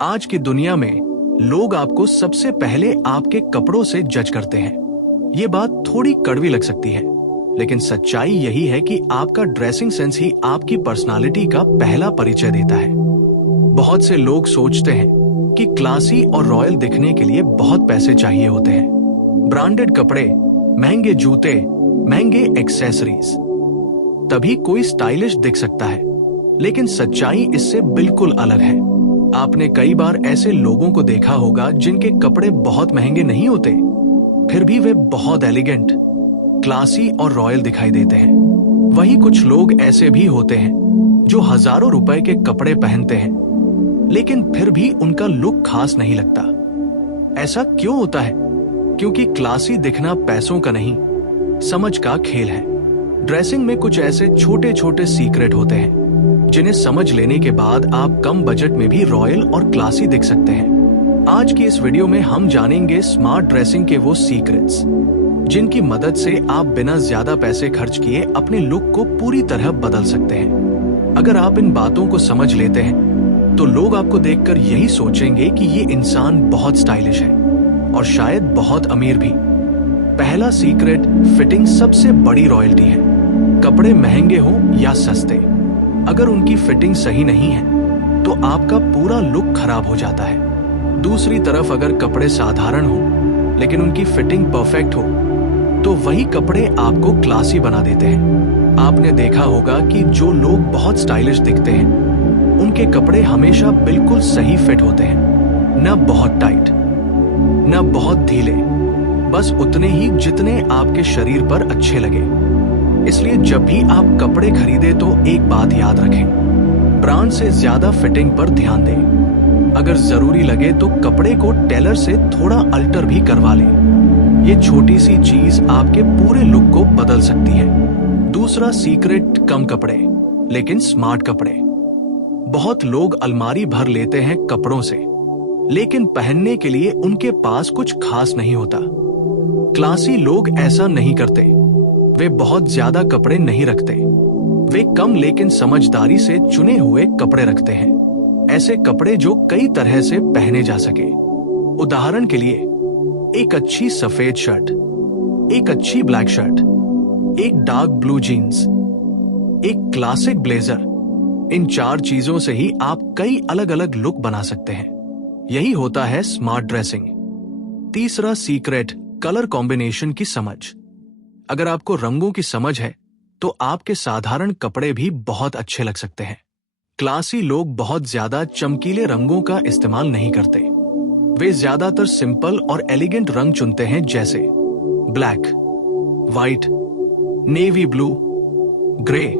आज की दुनिया में लोग आपको सबसे पहले आपके कपड़ों से जज करते हैं। ये बात थोड़ी कड़वी लग सकती है, लेकिन सच्चाई यही है कि आपका ड्रेसिंग सेंस ही आपकी पर्सनालिटी का पहला परिचय देता है। बहुत से लोग सोचते हैं कि क्लासी और रॉयल दिखने के लिए बहुत पैसे चाहिए होते हैं। ब्रांडेड कपड़े, महंगे जूते, महंगे एक्सेसरीज, तभी कोई स्टाइलिश दिख सकता है। लेकिन सच्चाई इससे बिल्कुल अलग है। आपने कई बार ऐसे लोगों को देखा होगा जिनके कपड़े बहुत महंगे नहीं होते, फिर भी वे बहुत एलिगेंट, क्लासी और रॉयल दिखाई देते हैं। वही कुछ लोग ऐसे भी होते हैं जो हजारों रुपए के कपड़े पहनते हैं, लेकिन फिर भी उनका लुक खास नहीं लगता। ऐसा क्यों होता है? क्योंकि क्लासी दिखना पैसों का नहीं, समझ का खेल है। ड्रेसिंग में कुछ ऐसे छोटे छोटे सीक्रेट होते हैं जिन्हें समझ लेने के बाद आप कम बजट में भी रॉयल और क्लासी दिख सकते हैं। आज की इस वीडियो में हम जानेंगे स्मार्ट ड्रेसिंग के वो सीक्रेट्स जिनकी मदद से आप बिना ज्यादा पैसे खर्च किए अपने लुक को पूरी तरह बदल सकते हैं। अगर आप इन बातों को समझ लेते हैं तो लोग आपको देखकर यही सोचेंगे कि ये इंसान बहुत स्टाइलिश है और शायद बहुत अमीर भी। पहला सीक्रेट, फिटिंग सबसे बड़ी रॉयल्टी है। कपड़े महंगे हो या सस्ते, अगर उनकी फिटिंग सही नहीं है तो आपका पूरा लुक खराब हो जाता है। दूसरी तरफ अगर कपड़े साधारण हो लेकिन उनकी फिटिंग परफेक्ट हो तो वही कपड़े आपको क्लासी बना देते हैं। आपने देखा होगा कि जो लोग बहुत स्टाइलिश दिखते हैं उनके कपड़े हमेशा बिल्कुल सही फिट होते हैं, न बहुत टाइट न बहुत ढीले, बस उतने ही जितने आपके शरीर पर अच्छे लगे। इसलिए जब भी आप कपड़े खरीदे तो एक बात याद रखें, ब्रांड से ज्यादा फिटिंग पर ध्यान दें। अगर जरूरी लगे तो कपड़े को टेलर से थोड़ा अल्टर भी करवा लें। ये छोटी सी चीज आपके पूरे लुक को बदल सकती है। दूसरा सीक्रेट, कम कपड़े लेकिन स्मार्ट कपड़े। बहुत लोग अलमारी भर लेते हैं कपड़ों से, लेकिन पहनने के लिए उनके पास कुछ खास नहीं होता। क्लासी लोग ऐसा नहीं करते। वे बहुत ज्यादा कपड़े नहीं रखते। वे कम लेकिन समझदारी से चुने हुए कपड़े रखते हैं। ऐसे कपड़े जो कई तरह से पहने जा सके। उदाहरण के लिए, एक अच्छी सफेद शर्ट, एक अच्छी ब्लैक शर्ट, एक डार्क ब्लू जीन्स, एक क्लासिक ब्लेजर। इन 4 चीजों से ही आप कई अलग अलग लुक बना सकते हैं। यही होता है स्मार्ट ड्रेसिंग। तीसरा सीक्रेट, कलर कॉम्बिनेशन की समझ। अगर आपको रंगों की समझ है तो आपके साधारण कपड़े भी बहुत अच्छे लग सकते हैं। क्लासी लोग बहुत ज्यादा चमकीले रंगों का इस्तेमाल नहीं करते। वे ज्यादातर सिंपल और एलिगेंट रंग चुनते हैं, जैसे black, white, navy blue, grey,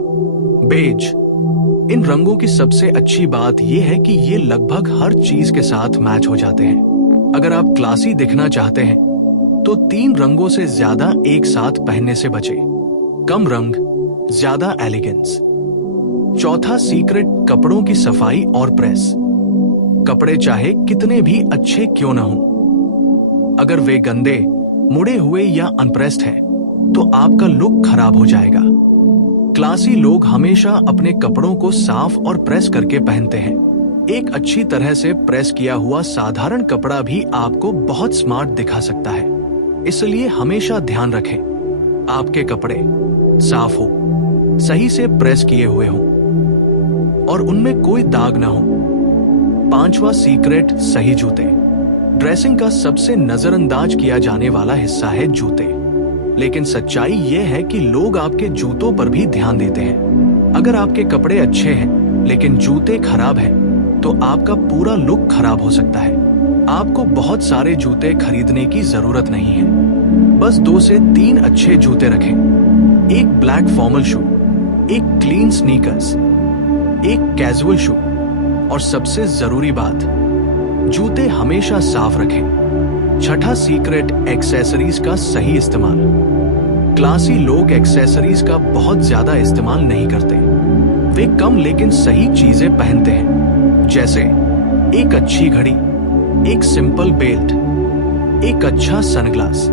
beige. इन रंगों की सबसे अच्छी बात यह है कि ये लगभग हर चीज के साथ मैच हो जाते हैं। अगर आप क्लासी दिखना चाहते हैं तो 3 रंगों से ज्यादा एक साथ पहनने से बचें। कम रंग, ज्यादा एलिगेंस। चौथा सीक्रेट, कपड़ों की सफाई और प्रेस। कपड़े चाहे कितने भी अच्छे क्यों न हो, अगर वे गंदे, मुड़े हुए या अनप्रेस्ड है तो आपका लुक खराब हो जाएगा। क्लासी लोग हमेशा अपने कपड़ों को साफ और प्रेस करके पहनते हैं। एक अच्छी तरह से प्रेस किया हुआ साधारण कपड़ा भी आपको बहुत स्मार्ट दिखा सकता है। इसलिए हमेशा ध्यान रखें, आपके कपड़े साफ हो, सही से प्रेस किए हुए हो और उनमें कोई दाग ना हो। 5वां सीक्रेट, सही जूते। ड्रेसिंग का सबसे नजरअंदाज किया जाने वाला हिस्सा है जूते, लेकिन सच्चाई यह है कि लोग आपके जूतों पर भी ध्यान देते हैं। अगर आपके कपड़े अच्छे हैं लेकिन जूते खराब हैं तो आपका पूरा लुक खराब हो सकता है। आपको बहुत सारे जूते खरीदने की जरूरत नहीं है, बस 2 से 3 अच्छे जूते रखें। एक ब्लैक फॉर्मल शू, एक क्लीन स्नीकर्स, एक कैजुअल शू और सबसे जरूरी बात, जूते हमेशा साफ रखें। छठा सीक्रेट, एक्सेसरीज का सही इस्तेमाल। क्लासी लोग एक्सेसरीज का बहुत ज्यादा इस्तेमाल नहीं करते। वे कम लेकिन सही चीजें पहनते हैं, जैसे एक अच्छी घड़ी, एक सिंपल बेल्ट, एक अच्छा सनग्लास।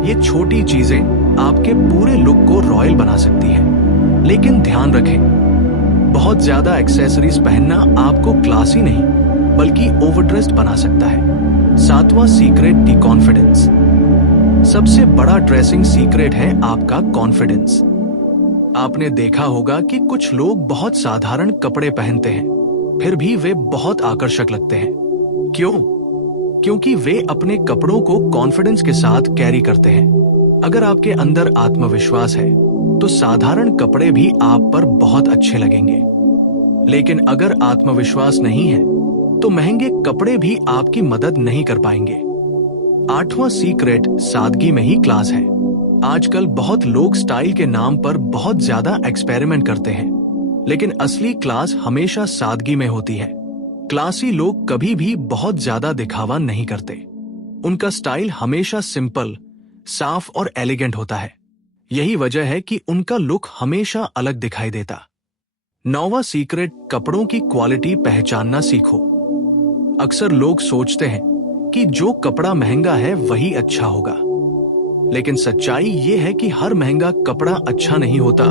ये छोटी चीजें आपके पूरे लुक को रॉयल बना सकती हैं। लेकिन ध्यान रखें, बहुत ज्यादा एक्सेसरीज पहनना आपको क्लासी नहीं बल्कि ओवरड्रेस्ड बना सकता है। 7वां सीक्रेट दी कॉन्फिडेंस। सबसे बड़ा ड्रेसिंग सीक्रेट है आपका कॉन्फिडेंस। आपने देखा होगा कि कुछ लोग बहुत साधारण कपड़े पहनते हैं, फिर भी वे बहुत आकर्षक लगते हैं। क्यों? क्योंकि वे अपने कपड़ों को कॉन्फिडेंस के साथ कैरी करते हैं। अगर आपके अंदर आत्मविश्वास है तो साधारण कपड़े भी आप पर बहुत अच्छे लगेंगे। लेकिन अगर आत्मविश्वास नहीं है तो महंगे कपड़े भी आपकी मदद नहीं कर पाएंगे। 8वां सीक्रेट सादगी में ही क्लास है। आजकल बहुत लोग स्टाइल के नाम पर बहुत ज्यादा एक्सपेरिमेंट करते हैं, लेकिन असली क्लास हमेशा सादगी में होती है। क्लासी लोग कभी भी बहुत ज्यादा दिखावा नहीं करते। उनका स्टाइल हमेशा सिंपल, साफ और एलिगेंट होता है। यही वजह है कि उनका लुक हमेशा अलग दिखाई देता। 9वां सीक्रेट कपड़ों की क्वालिटी पहचानना सीखो। अक्सर लोग सोचते हैं कि जो कपड़ा महंगा है वही अच्छा होगा, लेकिन सच्चाई ये है कि हर महंगा कपड़ा अच्छा नहीं होता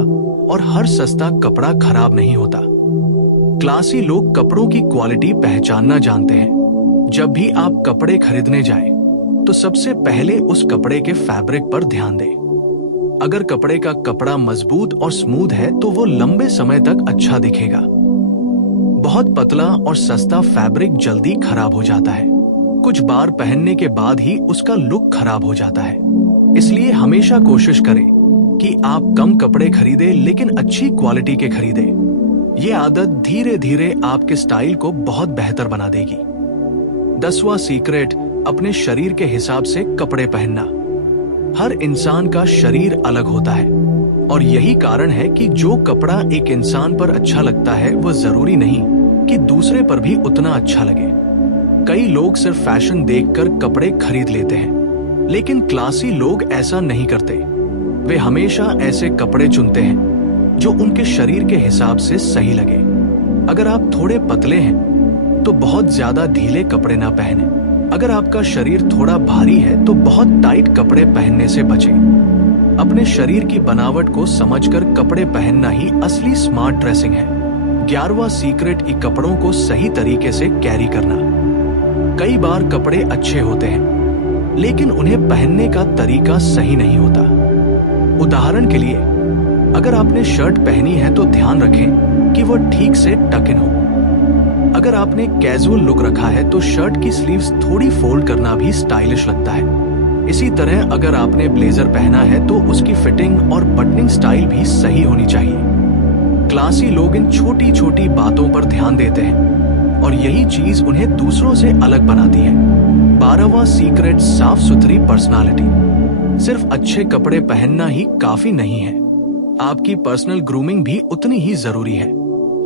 और हर सस्ता कपड़ा खराब नहीं होता। क्लासी लोग कपड़ों की क्वालिटी पहचानना जानते हैं। जब भी आप कपड़े खरीदने जाएं, तो सबसे पहले उस कपड़े के फैब्रिक पर ध्यान दें। अगर कपड़े का कपड़ा मजबूत और स्मूथ है तो वो लंबे समय तक अच्छा दिखेगा। बहुत पतला और सस्ता फैब्रिक जल्दी खराब हो जाता है। कुछ बार पहनने के बाद ही उसका लुक खराब हो जाता है। इसलिए हमेशा कोशिश करें कि आप कम कपड़े खरीदें लेकिन अच्छी क्वालिटी के खरीदें। ये आदत धीरे धीरे आपके स्टाइल को बहुत बेहतर बना देगी। 10वां सीक्रेट अपने शरीर के हिसाब से कपड़े पहनना। हर इंसान का शरीर अलग होता है और यही कारण है कि जो कपड़ा एक इंसान पर अच्छा लगता है वो जरूरी नहीं कि दूसरे पर भी उतना अच्छा लगे। कई लोग सिर्फ फैशन देखकर कपड़े खरीद लेते हैं, लेकिन क्लासी लोग ऐसा नहीं करते। वे हमेशा ऐसे कपड़े चुनते हैं जो उनके शरीर के हिसाब से सही लगे। अगर आप थोड़े पतले हैं तो बहुत ज्यादा ढीले कपड़े ना पहने। अगर आपका शरीर थोड़ा भारी है तो बहुत टाइट कपड़े पहनने से बचें। अपने शरीर की बनावट को समझकर कपड़े पहनना ही असली स्मार्ट ड्रेसिंग है। 11वां सीक्रेट ई कपड़ों को सही तरीके से कैरी करना। कई बार कपड़े अच्छे होते हैं, लेकिन उन्हें पहनने का तरीका सही नहीं होता। उदाहरण के लिए, अगर आपने शर्ट पहनी है तो ध्यान रखें कि वो ठीक से टक इन हो। अगर आपने कैजुअल लुक रखा है तो शर्ट की स्लीव्स थोड़ी फोल्ड करना भी स्टाइलिश लगता है। इसी तरह अगर आपने ब्लेजर पहना है तो उसकी फिटिंग और बटनिंग स्टाइल भी सही होनी चाहिए। क्लासी लोग इन छोटी छोटी बातों पर ध्यान देते हैं और यही चीज उन्हें दूसरों से अलग बनाती है। 12वां सीक्रेट साफ सुथरी पर्सनालिटी। सिर्फ अच्छे कपड़े पहनना ही काफी नहीं है, आपकी पर्सनल ग्रूमिंग भी उतनी ही जरूरी है।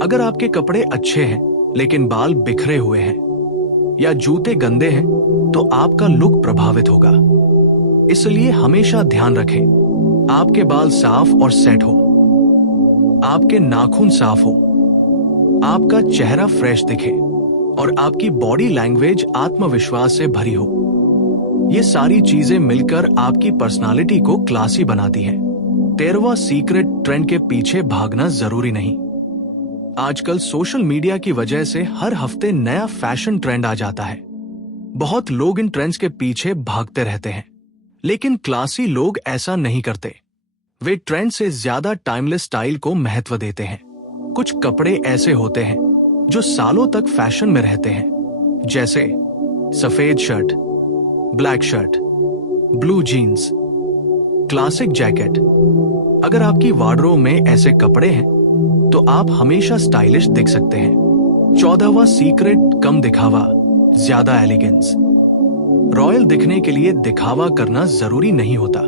अगर आपके कपड़े अच्छे हैं लेकिन बाल बिखरे हुए हैं या जूते गंदे हैं तो आपका लुक प्रभावित होगा। इसलिए हमेशा ध्यान रखें आपके बाल साफ और सेट हो, आपके नाखून साफ हो, आपका चेहरा फ्रेश दिखे और आपकी बॉडी लैंग्वेज आत्मविश्वास से भरी हो। ये सारी चीजें मिलकर आपकी पर्सनालिटी को क्लासी बनाती हैं। 13वां सीक्रेट ट्रेंड के पीछे भागना जरूरी नहीं। आजकल सोशल मीडिया की वजह से हर हफ्ते नया फैशन ट्रेंड आ जाता है। बहुत लोग इन ट्रेंड्स के पीछे भागते रहते हैं, लेकिन क्लासी लोग ऐसा नहीं करते। वे ट्रेंड से ज्यादा टाइमलेस स्टाइल को महत्व देते हैं। कुछ कपड़े ऐसे होते हैं जो सालों तक फैशन में रहते हैं, जैसे सफेद shirt, black shirt, blue jeans, classic jacket. अगर आपकी वार्डरोब में ऐसे कपड़े हैं तो आप हमेशा स्टाइलिश दिख सकते हैं। 14वां सीक्रेट कम दिखावा, ज्यादा एलिगेंस। रॉयल दिखने के लिए दिखावा करना जरूरी नहीं होता।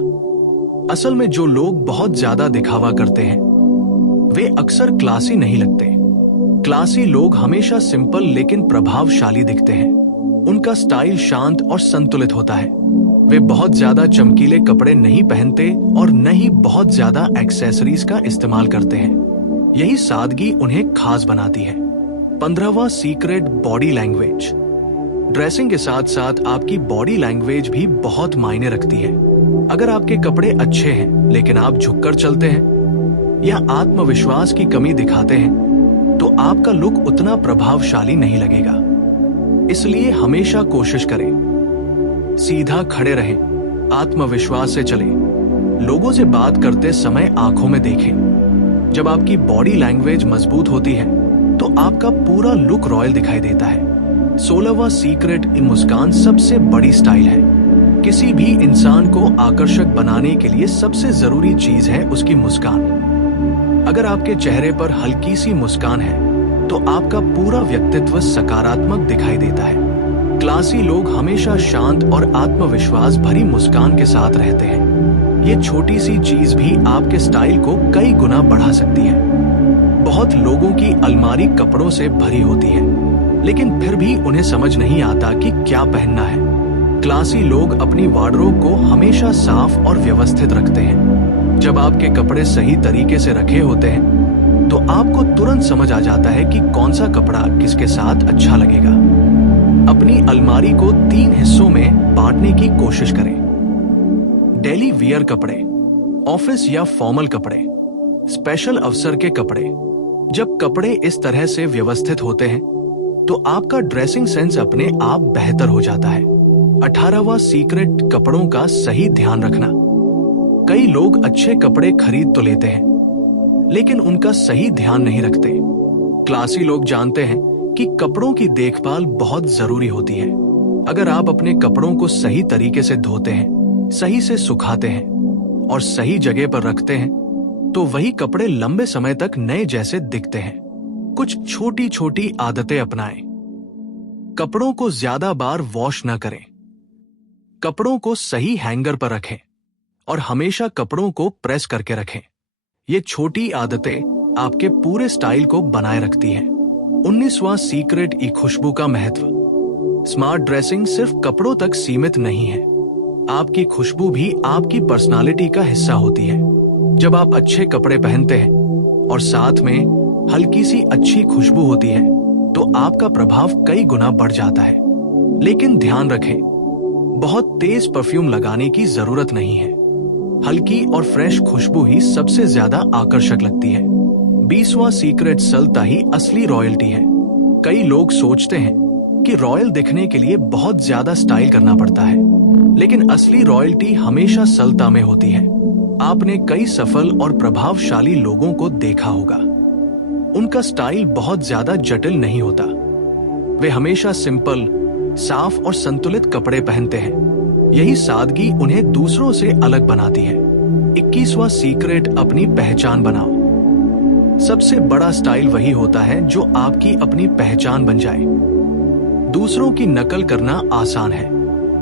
असल में जो लोग बहुत ज्यादा दिखावा करते हैं वे अक्सर क्लासी नहीं लगते। क्लासी लोग हमेशा सिंपल लेकिन प्रभावशाली दिखते हैं। उनका स्टाइल शांत और संतुलित होता है। वे बहुत ज्यादा चमकीले कपड़े नहीं पहनते और न ही बहुत ज्यादा एक्सेसरीज का इस्तेमाल करते हैं। यही सादगी उन्हें खास बनाती है। 15वां सीक्रेट बॉडी लैंग्वेज। ड्रेसिंग के साथ साथ आपकी बॉडी लैंग्वेज भी बहुत मायने रखती है। अगर आपके कपड़े अच्छे हैं लेकिन आप झुककर चलते हैं या आत्मविश्वास की कमी दिखाते हैं तो आपका लुक उतना प्रभावशाली नहीं लगेगा। इसलिए हमेशा कोशिश करें, सीधा खड़े रहें, आत्मविश्वास से चलें, लोगों से बात करते समय आंखों में देखें। जब आपकी बॉडी लैंग्वेज मजबूत होती है तो आपका पूरा लुक रॉयल दिखाई देता है। 16वां सीक्रेट, मुस्कान सबसे बड़ी स्टाइल है। किसी भी इंसान को आकर्षक बनाने के लिए सबसे जरूरी चीज है उसकी मुस्कान। अगर आपके चेहरे पर हल्की सी मुस्कान है तो आपका पूरा व्यक्तित्व सकारात्मक दिखाई देता है। क्लासी लोग हमेशा शांत और आत्मविश्वास भरी मुस्कान के साथ रहते हैं। ये छोटी सी चीज भी आपके स्टाइल को कई गुना बढ़ा सकती है। बहुत लोगों की अलमारी कपड़ों से भरी होती है, लेकिन फिर भी उन्हें समझ नहीं आता कि क्या पहनना है। क्लासी लोग अपनी वार्डरोब को हमेशा साफ और व्यवस्थित रखते हैं। जब आपके कपड़े सही तरीके से रखे होते हैं तो आपको तुरंत समझ आ जाता है कि कौन सा कपड़ा किसके साथ अच्छा लगेगा। अपनी अलमारी को 3 हिस्सों में बांटने की कोशिश करें। डेली वियर कपड़े, ऑफिस या फॉर्मल कपड़े, स्पेशल अवसर के कपड़े। जब कपड़े इस तरह से व्यवस्थित होते हैं तो आपका ड्रेसिंग सेंस अपने आप बेहतर हो जाता है। 18वां सीक्रेट, कपड़ों का सही ध्यान रखना। कई लोग अच्छे कपड़े खरीद तो लेते हैं लेकिन उनका सही ध्यान नहीं रखते। क्लासी लोग जानते हैं कि कपड़ों की देखभाल बहुत जरूरी होती है। अगर आप अपने कपड़ों को सही तरीके से धोते हैं, सही से सुखाते हैं और सही जगह पर रखते हैं तो वही कपड़े लंबे समय तक नए जैसे दिखते हैं। कुछ छोटी छोटी आदतें अपनाएं। कपड़ों को ज्यादा बार वॉश न करें। कपड़ों को सही हैंगर पर रखें और हमेशा कपड़ों को प्रेस करके रखें। ये छोटी आदतें आपके पूरे स्टाइल को बनाए रखती हैं। 19वां सीक्रेट, खुशबू का महत्व। स्मार्ट ड्रेसिंग सिर्फ कपड़ों तक सीमित नहीं है। आपकी खुशबू भी आपकी पर्सनालिटी का हिस्सा होती है। जब आप अच्छे कपड़े पहनते हैं और साथ में हल्की सी अच्छी खुशबू होती है तो आपका प्रभाव कई गुना बढ़ जाता है। लेकिन ध्यान रखें, बहुत तेज परफ्यूम लगाने की जरूरत नहीं है। हल्की और फ्रेश खुशबू ही सबसे ज्यादा आकर्षक लगती है। 20वां सीक्रेट, सलता ही असली रॉयल्टी है। कई लोग सोचते हैं कि रॉयल दिखने के लिए बहुत ज्यादा स्टाइल करना पड़ता है, लेकिन असली रॉयल्टी हमेशा सलता में होती है। आपने कई सफल और प्रभावशाली लोगों को देखा होगा। उनका स्टाइल बहुत ज्यादा जटिल नहीं होता। वे हमेशा सिंपल, साफ और संतुलित कपड़े पहनते हैं। यही सादगी उन्हें दूसरों से अलग बनाती है। 21वां सीक्रेट, अपनी पहचान बनाओ। सबसे बड़ा स्टाइल वही होता है जो आपकी अपनी पहचान बन जाए। दूसरों की नकल करना आसान है,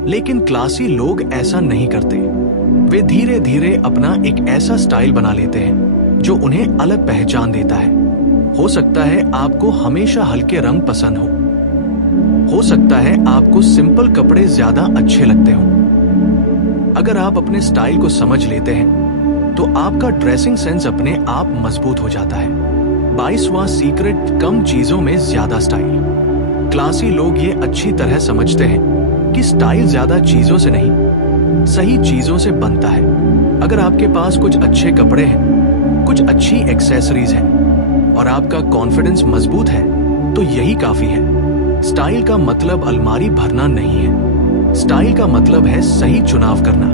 लेकिन क्लासी लोग ऐसा नहीं करते। वे धीरे धीरे अपना एक ऐसा स्टाइल बना लेते हैं जो उन्हें अलग पहचान देता है। हो सकता है आपको हमेशा हल्के रंग पसंद हो सकता है आपको सिंपल कपड़े ज्यादा अच्छे लगते हों। अगर आप अपने स्टाइल को समझ लेते हैं तो आपका ड्रेसिंग सेंस अपने आप मजबूत हो जाता है। 22वां सीक्रेट, कम चीजों में ज्यादा स्टाइल। क्लासी लोग ये अच्छी तरह समझते हैं कि स्टाइल ज्यादा चीजों से नहीं, सही चीजों से बनता है। अगर आपके पास कुछ अच्छे कपड़े हैं, कुछ अच्छी एक्सेसरीज हैं और आपका कॉन्फिडेंस मजबूत है तो यही काफी है। स्टाइल का मतलब अलमारी भरना नहीं है। स्टाइल का मतलब है सही चुनाव करना।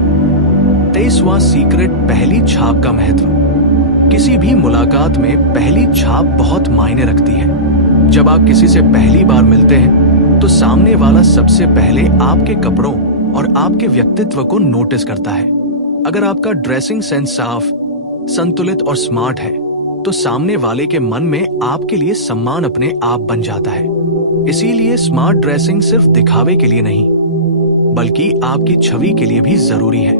23वां सीक्रेट, पहली छाप का महत्व। किसी भी मुलाकात में पहली छाप बहुत मायने रखती है। जब आप किसी से पहली बार मिलते हैं तो सामने वाला सबसे पहले आपके कपड़ों और आपके व्यक्तित्व को नोटिस करता है। अगर आपका ड्रेसिंग सेंस साफ, संतुलित और स्मार्ट है तो सामने वाले के मन में आपके लिए सम्मान अपने आप बन जाता है। इसीलिए स्मार्ट ड्रेसिंग सिर्फ दिखावे के लिए नहीं, बल्कि आपकी छवि के लिए भी जरूरी है।